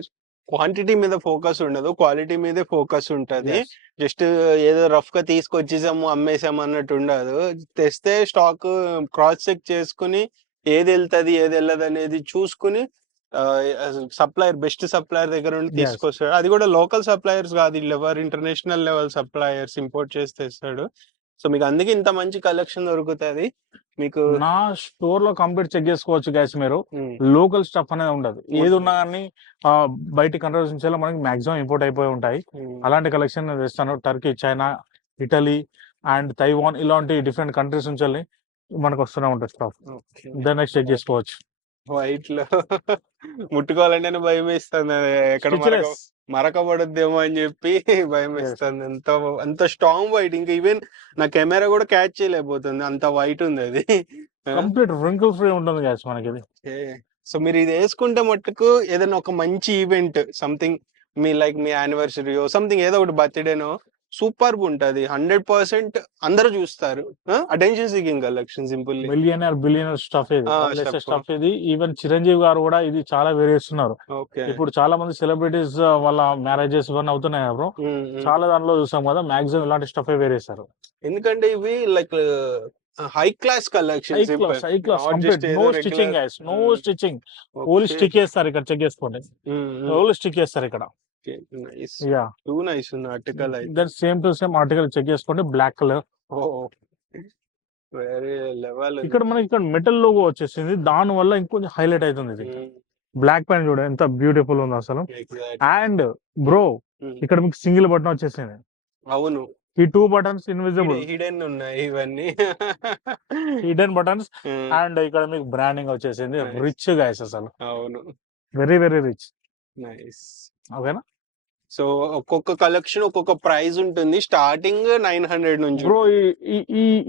క్వాంటిటీ మీద ఫోకస్ ఉండదు, క్వాలిటీ మీదే ఫోకస్ ఉంటది. జస్ట్ ఏదో రఫ్ గా తీసుకొచ్చేసాము అమ్మేసాము అన్నట్టు ఉండదు. తెస్తే స్టాక్ క్రాస్ చెక్ చేసుకుని ఏది వెళ్తుంది ఏది వెళ్ళదు అనేది చూసుకుని సప్లయర్, బెస్ట్ సప్లయర్ దగ్గర నుండి తీసుకొస్తాడు. అది కూడా లోకల్ సప్లయర్స్ కాదు, ఎవరు ఇంటర్నేషనల్ లెవెల్ సప్లయర్స్ ఇంపోర్ట్ చేసి తెస్తాడు. సో మీకు అందుకే ఇంత మంచి కలెక్షన్ దొరుకుతుంది. మీకు నా స్టోర్ లో కంప్లీట్ చెక్ చేసుకోవచ్చు గైస్. మీరు లోకల్ స్టఫ్ అనేది ఉండదు, ఏది ఉన్నా కానీ బయట కంట్రీస్ నుంచి మనకి మాక్సిమం ఇంపోర్ట్ అయిపోయి ఉంటాయి. అలాంటి కలెక్షన్ నేను తెస్తాను. Turkey, China, Italy, and Taiwan ఇలాంటి డిఫరెంట్ కంట్రీస్ నుంచి వెళ్ళి మనకు వస్తూనే ఉంటుంది స్టాఫ్. ఓకే. దాన్ని నెక్స్ట్ చెక్ చేసుకోవచ్చు. వైట్ లో ముట్టుకోవాలంటేనే భయం వేస్తుంది, ఎక్కడ స్టిచ్లెస్. మరక పడద్దేమో అని చెప్పి భయం Yes. వేస్తుంది. అంత స్ట్రాంగ్ వైట్, ఇంకా ఈవెన్ నా కెమెరా కూడా క్యాచ్ చేయలేకపోతుంది, అంత వైట్ ఉంది అది. కంప్లీట్ wrinkle ఫ్రీ ఉంటుంది guys మనకి ఇది. సో మీరు ఇది వేసుకుంటే మట్టుకు ఏదైనా ఒక మంచి ఈవెంట్ సంథింగ్, మీ యానివర్సరీయో సంథింగ్, ఏదో ఒకటి బర్త్డేనో, సూపర్ ఉంటది. 100% అందరూ చూస్తారు. Attention seeking collection, simple billionaire stuff ఇది, stuff. స్టఫ్ ఇది. ఈవెన్ చిరంజీవి గారు కూడా ఇది చాలా వేరేస్తున్నారు. ఓకే. ఇప్పుడు చాలా మంది సెలబ్రిటీస్ వాళ్ళ మ్యారేజెస్ ఇవన్నీ అవుతున్నాయి బ్రో, చాలా దాంట్లో చూసాం కదా, మాక్సిమం ఇలాంటి స్టఫ్ వేరేస్తారు. ఎందుకంటే ఇవి like high class collection, high class complete no stitching guys, no stitching, only stick చేస్తారు ఇక్కడ. చెక్ చేసుకోండి, ఓన్లీ స్టిక్ చేస్తారు ఇక్కడ. యా, టూ నైస్ ఉంది ఆర్టికల్ అయితే. That same to same article check చేసుకోండి, బ్లాక్ కలర్. వేరే లెవెల్. ఇక్కడ మనకి ఇక్కడ మెటల్ లోగో వచ్చేసింది, దాని వల్ల ఇంకొంచెం హైలైట్ అవుతుంది ఇది. బ్లాక్ పెన్ చూడండి ఎంత బ్యూటిఫుల్ ఉంది అసలు. అండ్ బ్రో ఇక్కడ మీకు సింగిల్ బటన్ వచ్చేసింది. అవును, ఈ 2 బటన్స్ ఇన్విజిబుల్, హిడెన్ ఉన్నాయి ఇవన్నీ, హిడెన్ బటన్స్. అండ్ ఇక్కడ మీకు బ్రాండింగ్ వచ్చేసింది, రిచ్ గైస్ అసలు. అవును, వెరీ వెరీ రిచ్. నైస్. ఓకేనా. సో ఒక్కొక్క కలెక్షన్ ఒక్కొక్క ప్రైస్ ఉంటుంది, స్టార్టింగ్ 900 నుంచి. బ్రో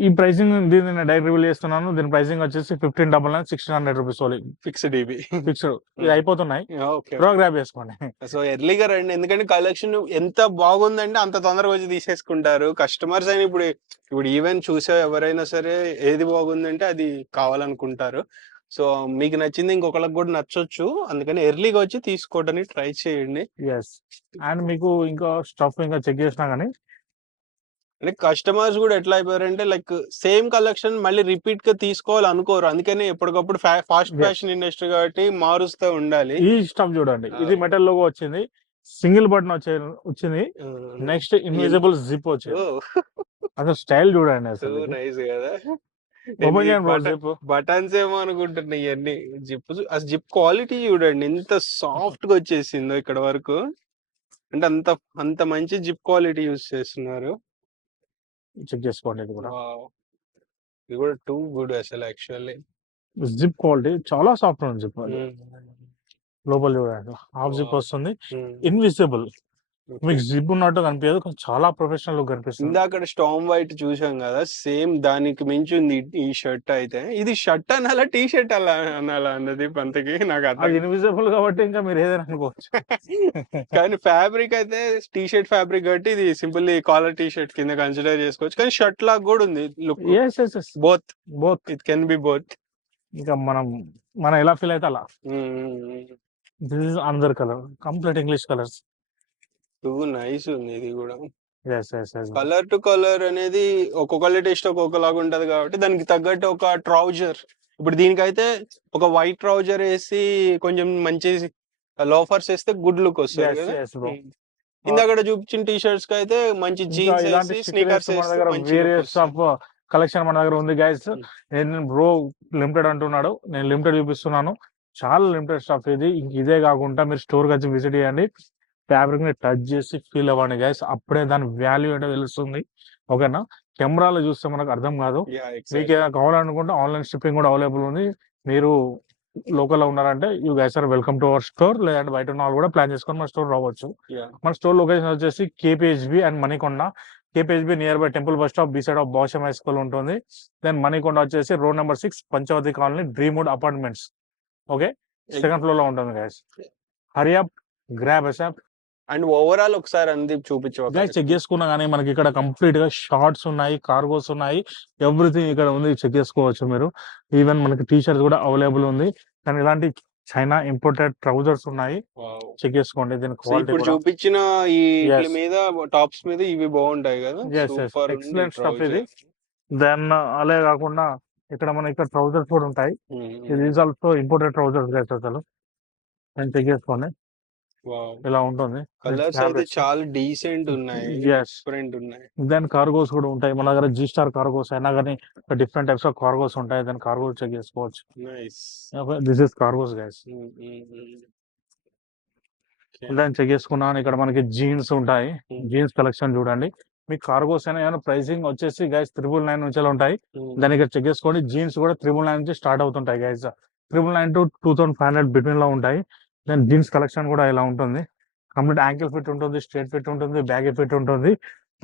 ఈ ప్రైసింగ్ దీన్ని నేను డైరెక్ట్ రివీల్ చేస్తున్నాను. దీని ప్రైసింగ్ వచ్చేసి 1599, 1600 రూపీస్ ఓన్లీ. ఫిక్స్డ్ ఇవి, ఫిక్స్డ్. ఇది అయిపోతున్నాయి, ఓకే. బ్రో గ్రాబ్ చేసుకోండి. సో ఎర్లీగా రండి, ఎందుకంటే కలెక్షన్ ఎంత బాగుందంటే అంత తొందరగా వచ్చి తీసేసుకుంటారు కస్టమర్స్ అయినా. ఇప్పుడు ఈవెన్ చూసే ఎవరైనా సరే ఏది బాగుందంటే అది కావాలనుకుంటారు. సో మీకు నచ్చింది ఇంకొకరికి కూడా నచ్చొచ్చు, అందుకని ఎర్లీగా వచ్చి తీసుకోవడానికి ట్రై చేయండి. ఎస్. అండ్ మీకు ఇంకా స్టఫ్ ఇంకా చెక్ చేసినా కానీ, అంటే కస్టమర్స్ కూడా ఎట్లా అయిపోయారంటే లైక్ సేమ్ కలెక్షన్ మళ్ళీ రిపీట్ గా తీసుకోవాలి అనుకోరు, అందుకని ఎప్పటికప్పుడు ఫాస్ట్ ఫ్యాషన్ ఇండస్ట్రీ కాబట్టి మారుస్తూ ఉండాలి. ఈ స్టఫ్ చూడండి, ఇది మెటల్ లోగో వచ్చింది, సింగిల్ బటన్ వచ్చింది, నెక్స్ట్ ఇన్విజిబుల్ జిప్ వచ్చింది. అసలు స్టైల్ చూడండి అసలు. నైస్ కదా. ఓపెన్ చేయండి జిప్. బటన్స్ ఏమో అనుకుంటున్నాయి ఇవన్నీ. జిప్ క్వాలిటీ చూడండి ఎంత సాఫ్ట్ గా వచ్చేసిందో ఇక్కడ వరకు, అంటే అంత మంచి జిప్ క్వాలిటీ యూస్ చేస్తున్నారు. చెక్ చేసుకోండి, ఇది కూడా ఇది కూడా టూ గుడ్ అసలు. యాక్చువల్లీ జిప్ క్వాలిటీ చాలా సాఫ్ట్ ఉంది. జిప్ లోపల చూడండి, హాఫ్ జిప్ వస్తుంది, ఇన్విజిబుల్. మీకు జిప్ ఉన్నట్టు కనిపించదు, చాలా ప్రొఫెషనల్ లుక్ కనిపిస్తుంది. ఇందాక స్టామ్ వైట్ చూసాం కదా, సేమ్ దానికి మించి ఉంది ఈ షర్ట్ అయితే. ఇది షర్ట్ అనాలా టీ షర్ట్ అలా అనాలా అన్నది పంతకి నాకు అర్థం. ఇన్విజిబుల్ కాబట్టి ఇంకా మీరు ఏదైనా అనుకోవచ్చు, కానీ ఫ్యాబ్రిక్ అయితే టీ షర్ట్ ఫ్యాబ్రిక్ కాబట్టి ఇది సింపుల్ కాలర్ టీ షర్ట్ కింద కన్సిడర్ చేసుకోవచ్చు, కానీ షర్ట్ లాగా కూడా ఉంది look. Both it can be both. ఇంకా మనం ఎలా ఫీల్ అయితే అలా. This is another colour, complete English colours. Nice ఉంది ఇది కూడా. Yes. కలర్ టు కలర్ అనేది ఒక్కొక్కళ్ళ టేస్ట్ ఒక్కొక్కలాగా ఉంటది కాబట్టి దానికి తగ్గట్టు ఒక ట్రౌజర్. ఇప్పుడు దీనికైతే ఒక వైట్ ట్రౌజర్ వేసి కొంచెం మంచి లోఫర్స్ వేస్తే గుడ్ లుక్ వస్తుంది కదా. ఇందాక చూపించిన టీ షర్ట్స్ కి అయితే మంచి జీన్స్ వేసి స్నీకర్స్ వేరియస్ ఆఫ్ కలెక్షన్ మన దగ్గర ఉంది గైస్. నేను బ్రో లిమిటెడ్ అంటున్నాడు, నేను లిమిటెడ్ చూపిస్తున్నాను. చాలా లిమిటెడ్ స్టాఫ్ ఇది. ఇదే కాకుండా మీరు స్టోర్ కి వచ్చి విజిట్ చేయండి, ఫ్యాబ్రిక్ ని టచ్ చేసి ఫీల్ అవ్వండి గైస్, అప్పుడే దాని వాల్యూ ఏంటో తెలుస్తుంది. ఓకేనా. కెమెరాలో చూస్తే మనకు అర్థం కాదు. మీకు ఏదైనా కావాలనుకుంటే ఆన్లైన్ షిప్పింగ్ కూడా అవైలబుల్ ఉంది. మీరు లోకల్ ఉన్నారంటే you guys are welcome to our store, లేదంటే బయట ఉన్న వాళ్ళు కూడా ప్లాన్ చేసుకొని మన స్టోర్ రావచ్చు. మన స్టోర్ లొకేషన్ వచ్చేసి KPHB and Manikonda. KPHB near by temple bus stop, beside of Basham high school ఉంటుంది. దెన్ మణికొండ వచ్చేసి road number 6 Panchavati colony, Dreamwood apartments. Okay, second floor లో ఉంటుంది guys. Hurry up, grab up. And overall ఒకసారి అంది చూపించు చెక్ చేసుకున్నా కానీ మనకి ఇక్కడ కంప్లీట్ గా షార్ట్స్ ఉన్నాయి, కార్గోస్ ఉన్నాయి, ఎవ్రీథింగ్ ఇక్కడ ఉంది, చెక్ చేసుకోవచ్చు మీరు. ఈవెన్ మనకి టీ షర్ట్స్ కూడా అవైలబుల్ ఉంది. కానీ ఇలాంటి చైనా ఇంపోర్టెడ్ ట్రౌజర్స్ ఉన్నాయి, చెక్ చేసుకోండి. దీని క్వాలిటీ చూపించిన ఈ మీద టాప్స్ మీద ఇవి బాగుంటాయి కదా. ఎక్సలెంట్ స్టఫ్ ఇది. దెన్ అలే కాకుండా ఇక్కడ మన ఇక్కడ ట్రౌజర్స్ కూడా ఉంటాయి. ఇది ఈజ్ ఆల్సో ఇంపోర్టెడ్ ట్రౌజర్స్ అసలు. నేను చెక్ చేసుకోండి, ఇలా ఉంటుంది. కలర్స్ అయితే చాలా డీసెంట్ ఉన్నాయి, డిఫరెంట్ ఉన్నాయి. దెన్ కార్గోస్ కూడా ఉంటాయి మన దగ్గర. జీ స్టార్ కార్గోస్ అయినా కానీ డిఫరెంట్ టైప్స్ ఆఫ్ కార్గోస్ ఉంటాయి. దెన్ కార్గోస్ చెక్ చేసుకోవచ్చు. This is cargos guys. Then check చేసుకున్నాను, ఇక్కడ మనకి జీన్స్ ఉంటాయి. జీన్స్ కలెక్షన్ చూడండి, మీ కార్గోస్ అయినా ఏమైనా ప్రైసింగ్ వచ్చేసి గైస్ 999 నుంచి ఉంటాయి. దాన్ని ఇక్కడ చెక్ చేసుకోండి. జీన్స్ కూడా 999 నుంచి స్టార్ట్ అవుతుంటాయి గైస్. 999 టు 2500 బిట్వీన్ లో ఉంటాయి. దెన్ జీన్స్ కలెక్షన్ కూడా ఇలా ఉంటుంది. కంప్లీట్ యాంకిల్ ఫిట్ ఉంటుంది, స్ట్రేట్ ఫిట్ ఉంటుంది, బ్యాగీ ఫిట్ ఉంటుంది,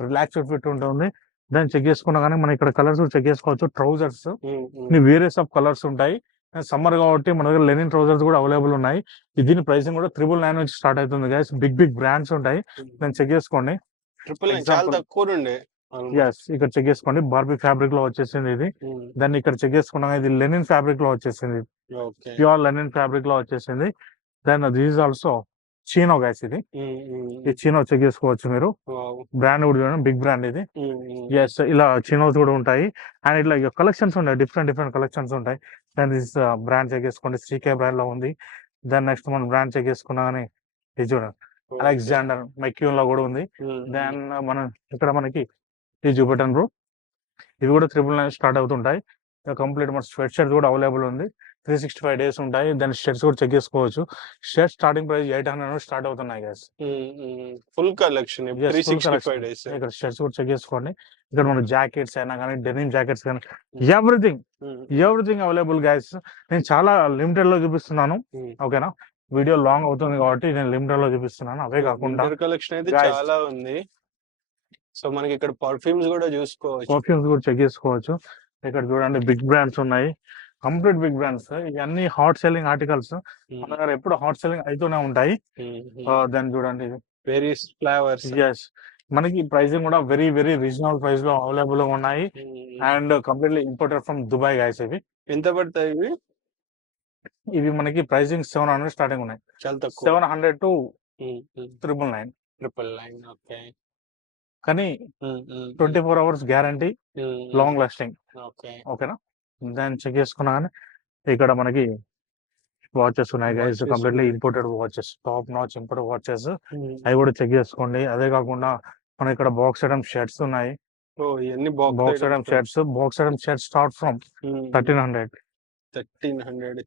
రిలాక్స్ ఫిట్ ఉంటుంది. దాన్ని చెక్ చేసుకున్నా కానీ మనం ఇక్కడ కలర్స్ చెక్ చేసుకోవచ్చు. ట్రౌజర్స్ వేరియస్ ఆఫ్ కలర్స్ ఉంటాయి. సమ్మర్ కాబట్టి మన దగ్గర లెనిన్ ట్రౌజర్స్ కూడా అవైలబుల్ ఉన్నాయి. దీని ప్రైసింగ్ కూడా 999 నుంచి స్టార్ట్ అవుతుంది గైస్. బిగ్ బిగ్ బ్రాండ్స్ ఉంటాయి. దాన్ని చెక్ చేసుకోండి. ఇక్కడ చెక్ చేసుకోండి. బార్బీ ఫ్యాబ్రిక్ లో వచ్చేసింది ఇది. దాన్ని ఇక్కడ చెక్ చేసుకున్నా ఇది లెనిన్ ఫ్యాబ్రిక్ లో వచ్చేసింది. ప్యూర్ లెనిన్ ఫ్యాబ్రిక్ లో వచ్చేసింది. Then this also chino guys. ఇది ఈ చీనో చెక్ చేసుకోవచ్చు మీరు. బ్రాండ్ కూడా చూడండి, బిగ్ బ్రాండ్ ఇది. ఎస్, ఇలా చీనోస్ కూడా ఉంటాయి. అండ్ ఇట్లా కలెక్షన్స్ ఉంటాయి, డిఫరెంట్ డిఫరెంట్ కలెక్షన్స్ ఉంటాయి. దాని దిస్ బ్రాండ్ చెక్ చేసుకోండి, సీకే బ్రాండ్ లో ఉంది. దాని నెక్స్ట్ మనం బ్రాండ్ చెక్ చేసుకున్నా కానీ ఇది చూడండి, అలెగ్జాండర్ మెక్యూన్ లో కూడా ఉంది. దెన్ మనం ఇక్కడ మనకి ఇది చూపెట్టాను బ్రో. ఇవి కూడా 999 స్టార్ట్ అవుతుంటాయి. కంప్లీట్ మన స్వెట్ షర్ట్ కూడా అవైలబుల్ ఉంది. 365 డేస్ ఉంటాయి. దాని షర్ట్స్ కూడా చెక్ చేసుకోవచ్చు. షర్ట్ స్టార్టింగ్ ప్రైస్ 800 స్టార్ట్ అవుతున్నాయి గైస్. Full collection. ఇక్కడ షర్ట్స్ కూడా చెక్ చేసుకోండి. ఇక్కడ మన జాకెట్స్ అయినా కానీ, డెనిమ్ జాకెట్స్ కానీ, ఎవ్రీథింగ్ అవైలబుల్ గైస్. నేను చాలా లిమిటెడ్ లో చూపిస్తున్నాను, ఓకేనా. వీడియో లాంగ్ అవుతుంది కాబట్టి నేను లిమిటెడ్ లో చూపిస్తున్నాను. అవే కాకుండా కలెక్షన్ అయితే చాలా ఉంది. సో మనకి ఇక్కడ పర్ఫ్యూమ్స్ కూడా చూసుకోవచ్చు. పర్ఫ్యూమ్స్ కూడా చెక్ చేసుకోవచ్చు. ఇక్కడ చూడండి, బిగ్ బ్రాండ్స్ ఉన్నాయి, కంప్లీట్ బిగ్ బ్రాండ్స్. ఇవన్నీ హాట్ సెల్లింగ్ ఆర్టికల్స్. మన దగ్గర ఎప్పుడు హాట్ సెల్లింగ్ అయితేనే ఉంటాయి. దాన్ని చూడండి, వేరియస్ ఫ్లేవర్స్. ఎస్, మనకి ప్రైసింగ్ కూడా వెరీ వెరీ రీజనబుల్ ప్రైస్ లో అవైలబుల్ గా ఉన్నాయి. And completely imported from Dubai guys. ఇవి ఎంత పడతాయి? ఇవి మనకి ప్రైసింగ్ 700 స్టార్టింగ్ ఉన్నాయి. 700 to 999. ఓకే. కానీ 24 hours గ్యారంటీ, లాంగ్ లాస్టింగ్, ఓకేనా. దాన్ని చెక్ చేసుకున్నా కానీ ఇక్కడ మనకి వాచెస్ ఉన్నాయి guys, completely imported watches, top notch imported watches. అవి కూడా చెక్ చేసుకోండి. అదే కాకుండా మన ఇక్కడ బాక్స్ ఐటమ్ షర్ట్స్ ఉన్నాయి. Box item shirts start from 1300.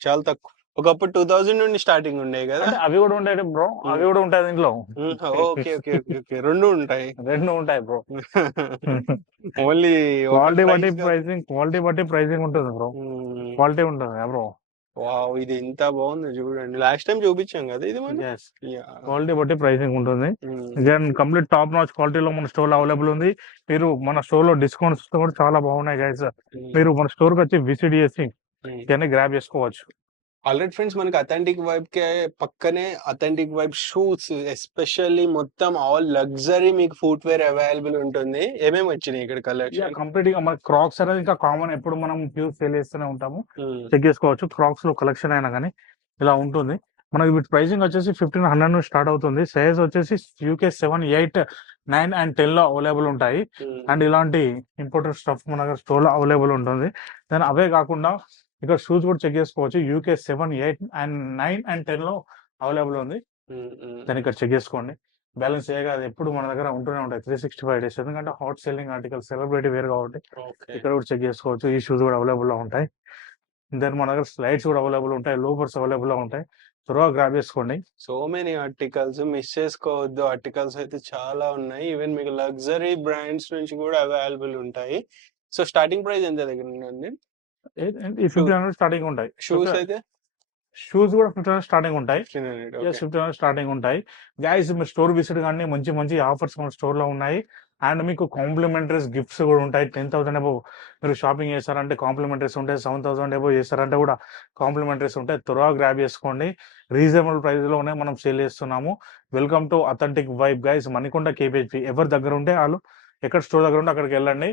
చాలా తక్కువ. ఒకప్పుడు 2000 నుండి స్టార్టింగ్ ఉండే కదా. అవి కూడా ఉంటాయి బ్రో, అవి కూడా ఉంటాయి దీంట్లో. ఓకే, రెండు ఉంటాయి బ్రో. ఓన్లీ క్వాలిటీ బట్టి ప్రైసింగ్ ఉంటుంది బ్రో. క్వాలిటీ ఉంటుంది బ్రో. వావ్, ఇది ఎంత బాగుంది చూడండి. లాస్ట్ టైం చూపించాం కదా ఇది. క్వాలిటీ బట్టి ప్రైసింగ్ ఉంటుంది. దెన్ కంప్లీట్ టాప్ నాచ్ క్వాలిటీలో మన స్టోర్ లో అవైలబుల్ ఉంది. మీరు మన స్టోర్ లో డిస్కౌంట్స్ కూడా చాలా బాగున్నాయి గైస్. మీరు మన స్టోర్ కి వచ్చి విజిట్ చేసి ఇవన్నీ గ్రాబ్ చేసుకోవచ్చు. ఆల్రెడీ ఫ్రెండ్స్, మనకి అథెంటిక్ వైబ్ కే పక్కనే అథెంటిక్ వైబ్ షూస్, ఎస్పెషల్లీ మొత్తం ఆల్ లగ్జరీ మీకు ఫుట్వేర్ అవైలబుల్ ఉంటుంది. ఏమేమి వచ్చినాయి ఇక్కడ కలెక్షన్? కంప్లీట్ గా మన క్రాక్స్ అనేది ఇంకా కామన్, ఎప్పుడు మనం ప్యూర్ సేల్ చేస్తూనే ఉంటాము. చెక్ చేసుకోవచ్చు. క్రాక్స్ లో కలెక్షన్ అయినా కానీ ఇలా ఉంటుంది. మనకి వీటి ప్రైసింగ్ వచ్చేసి 1500 నుంచి స్టార్ట్ అవుతుంది. సైజ్ వచ్చేసి UK 7, 8, 9 and 10 లో అవైలబుల్ ఉంటాయి. అండ్ ఇలాంటి ఇంపోర్టెడ్ స్టఫ్ మన స్టోర్ లో అవైలబుల్ ఉంటుంది. దాని అవే కాకుండా ఇక్కడ షూస్ కూడా చెక్ చేసుకోవచ్చు. UK 7, 8 and 9 and 10 లో అవైలబుల్ ఉంది. దాన్ని ఇక్కడ చెక్ చేసుకోండి. బ్యాలెన్స్ చేయగా అది ఎప్పుడు మన దగ్గర ఉంటూనే ఉంటాయి 365 డేస్. ఎందుకంటే hot selling article, celebrity wear కాబట్టి ఇక్కడ కూడా చెక్ చేసుకోవచ్చు. ఈ షూస్ కూడా అవైలబుల్ లో ఉంటాయి. దెన్ మన దగ్గర స్లైడ్స్ కూడా అవైలబుల్ ఉంటాయి, లోఫర్స్ అవైలబుల్ లో ఉంటాయి. త్వరగా గ్రాబ్ చేసుకోండి. సో మెనీ ఆర్టికల్స్, మిస్ చేసుకోవద్దు. ఆర్టికల్స్ అయితే చాలా ఉన్నాయి. ఈవెన్ మీకు లగ్జరీ బ్రాండ్స్ నుంచి కూడా అవైలబుల్ ఉంటాయి. సో స్టార్టింగ్ ప్రైస్ ఎంత దగ్గర ఉంది? 1500 స్టార్టింగ్ ఉంటాయి. షూస్ అయితే షూస్ కూడా 1500 స్టార్టింగ్ ఉంటాయి. 1500 స్టార్టింగ్ ఉంటాయి. గైస్, మీరు స్టోర్ విజిట్ కానీ మంచి మంచి ఆఫర్స్ మన స్టోర్ లో ఉన్నాయి. అండ్ మీకు కాంప్లిమెంటరీస్ గిఫ్ట్స్ కూడా ఉంటాయి. 10,000 అబౌవ్ మీరు షాపింగ్ చేస్తారంటే కాంప్లిమెంటరీస్ ఉంటాయి. 7,000 అబౌవ్ చేస్తారంటే కూడా కాంప్లిమెంటరీస్ ఉంటాయి. త్వరగా గ్రాబ్ చేసుకోండి. రీజనబుల్ ప్రైస్ లోనే మనం సేల్ చేస్తున్నాము. Welcome to authentic vibe guys, Manikonda KPHP. ఎవరి దగ్గర ఉంటే వాళ్ళు, ఎక్కడ స్టోర్ దగ్గర ఉంటే అక్కడికి వెళ్ళండి.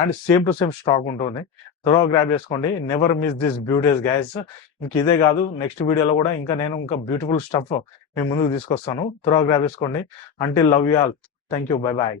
And same to same stock ఉంటుంది. త్వరగా గ్రాబ్ చేసుకోండి. Never miss this beauties guys. ఇంక ఇదే కాదు, నెక్స్ట్ వీడియోలో కూడా నేను ఇంకా బ్యూటిఫుల్ స్టఫ్ మీ ముందుకు తీసుకొస్తాను. త్వరగా గ్రాబ్ చేసుకోండి. Until love you all. Thank you. Bye bye.